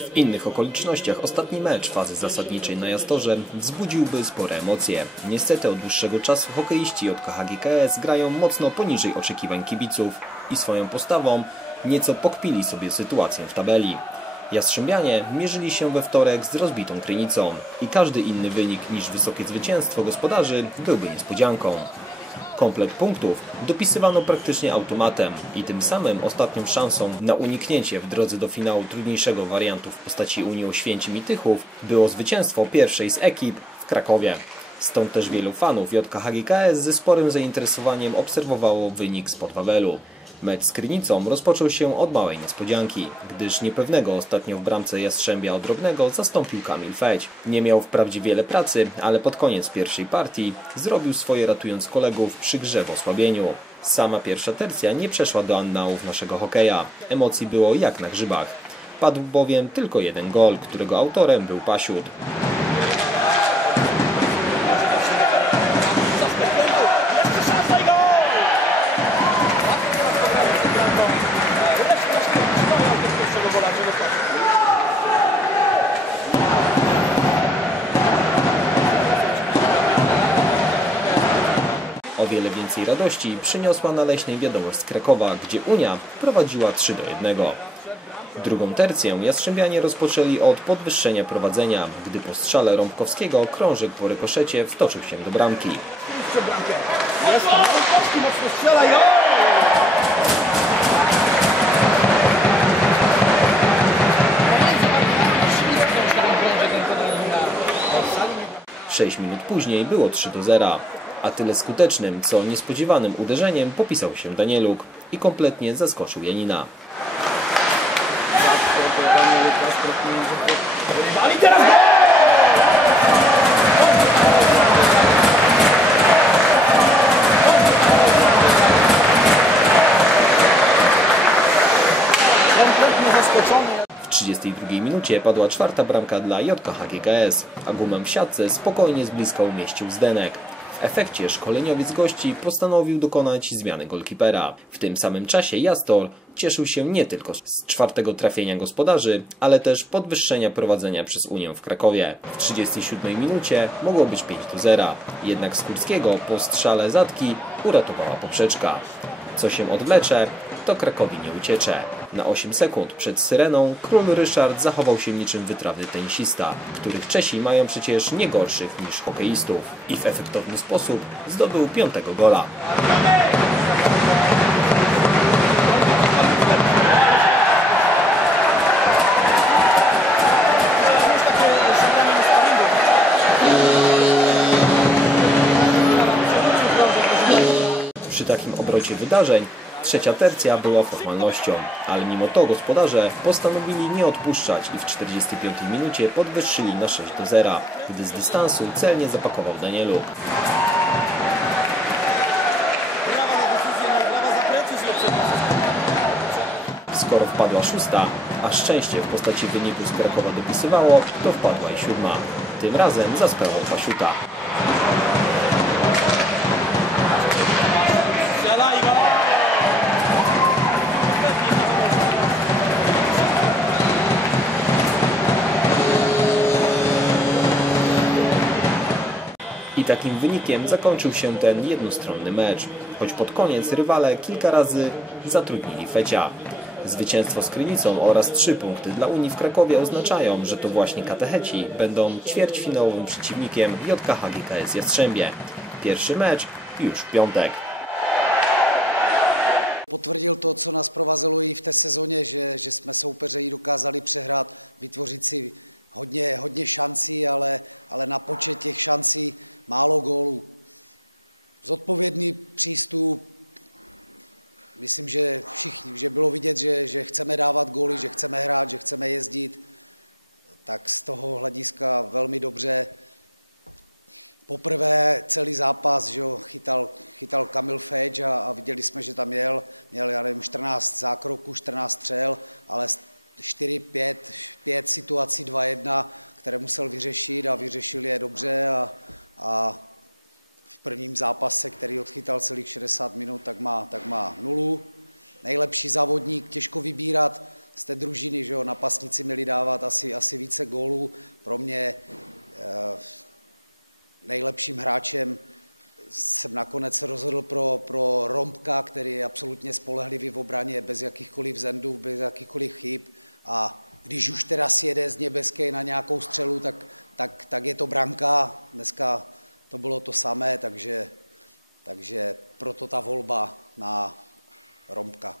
W innych okolicznościach ostatni mecz fazy zasadniczej na Jastorze wzbudziłby spore emocje. Niestety od dłuższego czasu hokeiści od KHGKS grają mocno poniżej oczekiwań kibiców i swoją postawą nieco pokpili sobie sytuację w tabeli. Jastrzębianie mierzyli się we wtorek z rozbitą Krynicą i każdy inny wynik niż wysokie zwycięstwo gospodarzy byłby niespodzianką. Komplet punktów dopisywano praktycznie automatem i tym samym ostatnią szansą na uniknięcie w drodze do finału trudniejszego wariantu w postaci Unii Oświęcim i było zwycięstwo pierwszej z ekip w Krakowie. Stąd też wielu fanów JKHGKS ze sporym zainteresowaniem obserwowało wynik z Wawelu. Mecz z Krynicą rozpoczął się od małej niespodzianki, gdyż niepewnego ostatnio w bramce Jastrzębia Odrobnego zastąpił Kamil Feć. Nie miał wprawdzie wiele pracy, ale pod koniec pierwszej partii zrobił swoje ratując kolegów przy grze w osłabieniu. Sama pierwsza tercja nie przeszła do annałów naszego hokeja. Emocji było jak na grzybach. Padł bowiem tylko jeden gol, którego autorem był Pasiut. O wiele więcej radości przyniosła na Leśnej wiadomość z Krakowa, gdzie Unia prowadziła 3 do 1. Drugą tercję Jastrzębianie rozpoczęli od podwyższenia prowadzenia, gdy po strzale Rąbkowskiego krążek po rykoszecie wtoczył się do bramki. Przed bramkę. Jest Polski mocno strzela sali. 6 minut później było 3 do 0, a tyle skutecznym, co niespodziewanym uderzeniem popisał się Danieluk i kompletnie zaskoczył Janina. Rywali teraz gol! Kompletnie zaskoczony. W 32 minucie padła czwarta bramka dla JKHGKS, a gumem w siatce spokojnie z bliska umieścił Zdenek. W efekcie szkoleniowiec gości postanowił dokonać zmiany golkipera. W tym samym czasie Jastor cieszył się nie tylko z czwartego trafienia gospodarzy, ale też podwyższenia prowadzenia przez Unię w Krakowie. W 37 minucie mogło być 5 do 0, jednak Skórskiego po strzale zatki uratowała poprzeczka. Co się odwlecze, to Krakowi nie uciecze. Na 8 sekund przed Syreną król Ryszard zachował się niczym wytrawny tenisista, których Czesi mają przecież nie gorszych niż hokeistów. I w efektowny sposób zdobył piątego gola. Przy takim obrocie wydarzeń trzecia tercja była formalnością, ale mimo to gospodarze postanowili nie odpuszczać i w 45 minucie podwyższyli na 6 do 0, gdy z dystansu celnie zapakował Danielu. Skoro wpadła szósta, a szczęście w postaci wyniku z Krakowa dopisywało, to wpadła i siódma. Tym razem za sprawą Pasiuta. Takim wynikiem zakończył się ten jednostronny mecz, choć pod koniec rywale kilka razy zatrudnili Fecia. Zwycięstwo z Krynicą oraz trzy punkty dla Unii w Krakowie oznaczają, że to właśnie katecheci będą ćwierćfinałowym przeciwnikiem JKH GKS Jastrzębie. Pierwszy mecz już w piątek. Potvrdil to, co nás provázelo i v té sezóně, že, že jsme soupeře i dokázali přehrát, vytvořit si hodně, hodně šancí, ale, ale na počet těch šancí málo gólů. Zodpovědný přístup, myslím, že, všichni, že bylo vidět, že, že chceme dávat góly, že chceme hrát, že chceme jezdit, tak z toho hlediska velmi dobře. Poprvé celý zápas že jo, chytal, chytal Kamil Feč a, a viděli jsme, že tam jel, měl, já nevím, 14 zákroků, 14 střel, ale 4, 5, 5 situací 2-1, které musel vyřešit a vyřešil je dobře a, a v prvním zápase, který odchytal celých 60 minut, tak má, tak má nulu. Nejlepší závodník, těžko vybírat, z té družiny, že jo, napastníci měli dávat asi, asi více gólů. Pro mě eh, nejlepším hráčem jsem nakonec rozhodl pro, pro Rompka, který je absolutně spolehlivý v obraně, bez jakýchkoliv zendů, bez jakýchkoliv chyb. A když už teda sjede z něbeské na nějakou střelu, tak, tak, tak je to branka. Dneska to bylo to samé, takže, takže proto ta volba na Rompka.